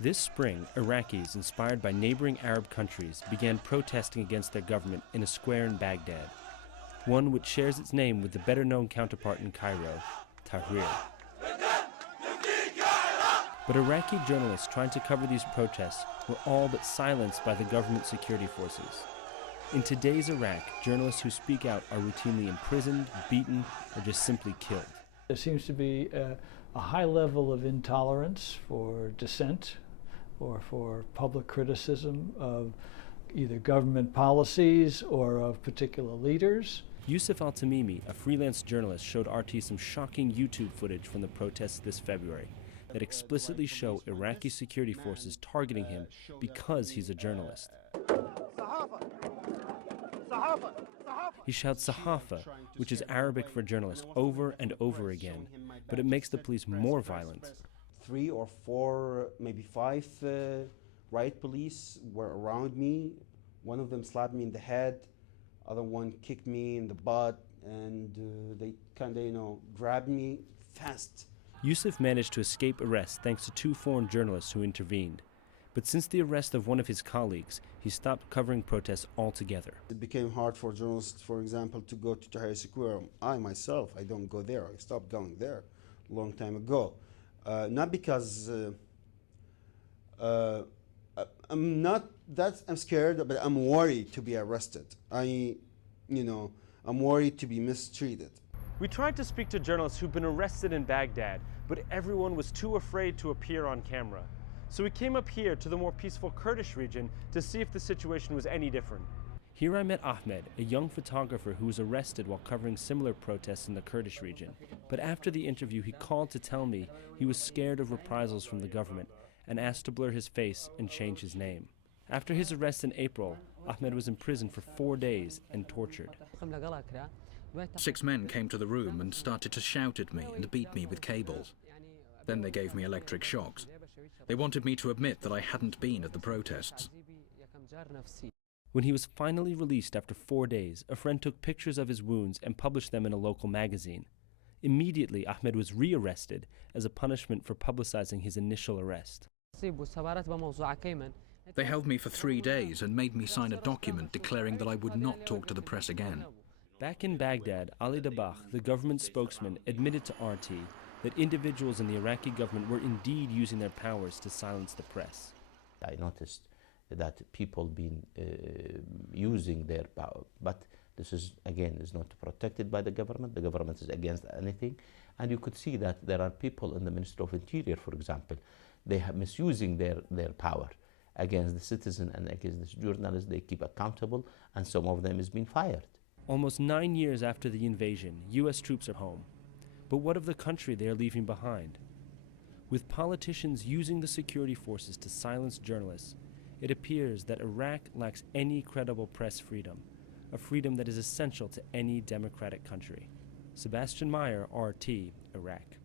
This spring, Iraqis, inspired by neighboring Arab countries, began protesting against their government in a square in Baghdad, one which shares its name with the better-known counterpart in Cairo, Tahrir. But Iraqi journalists trying to cover these protests were all but silenced by the government security forces. In today's Iraq, journalists who speak out are routinely imprisoned, beaten, or just simply killed. There seems to be a high level of intolerance for dissent or for public criticism of either government policies or of particular leaders. Yusuf Al-Tamimi, a freelance journalist, showed RT some shocking YouTube footage from the protests this February that explicitly show Iraqi security forces targeting him because he's a journalist. He shouts Sahafa, which is Arabic for journalist, over and over again, but it makes the police more violent. 3 or 4, maybe 5 riot police were around me. One of them slapped me in the head, other one kicked me in the butt, and they kind of, grabbed me fast. Yusuf managed to escape arrest thanks to 2 foreign journalists who intervened. But since the arrest of one of his colleagues, he stopped covering protests altogether. It became hard for journalists, for example, to go to Tahrir Square. I myself, I don't go there. I stopped going there a long time ago. Not because I'm scared, but I'm worried to be arrested. I'm worried to be mistreated. We tried to speak to journalists who've been arrested in Baghdad, but everyone was too afraid to appear on camera. So we came up here to the more peaceful Kurdish region to see if the situation was any different. Here I met Ahmed, a young photographer who was arrested while covering similar protests in the Kurdish region. But after the interview, he called to tell me he was scared of reprisals from the government and asked to blur his face and change his name. After his arrest in April, Ahmed was imprisoned for 4 days and tortured. 6 men came to the room and started to shout at me and beat me with cables. Then they gave me electric shocks. They wanted me to admit that I hadn't been at the protests. When he was finally released after 4 days, a friend took pictures of his wounds and published them in a local magazine. Immediately, Ahmed was rearrested as a punishment for publicizing his initial arrest. They held me for 3 days and made me sign a document declaring that I would not talk to the press again. Back in Baghdad, Ali Dabakh, the government spokesman, admitted to RT that individuals in the Iraqi government were indeed using their powers to silence the press. I noticed that people been using their power, but this is not protected by the government. The government is against anything, and you could see that there are people in the Ministry of Interior, for example, they are misusing their power against the citizen and against the journalists. They keep accountable, and some of them has been fired. Almost 9 years after the invasion, U.S. troops are home. But what of the country they are leaving behind? With politicians using the security forces to silence journalists, it appears that Iraq lacks any credible press freedom, a freedom that is essential to any democratic country. Sebastian Meyer, RT, Iraq.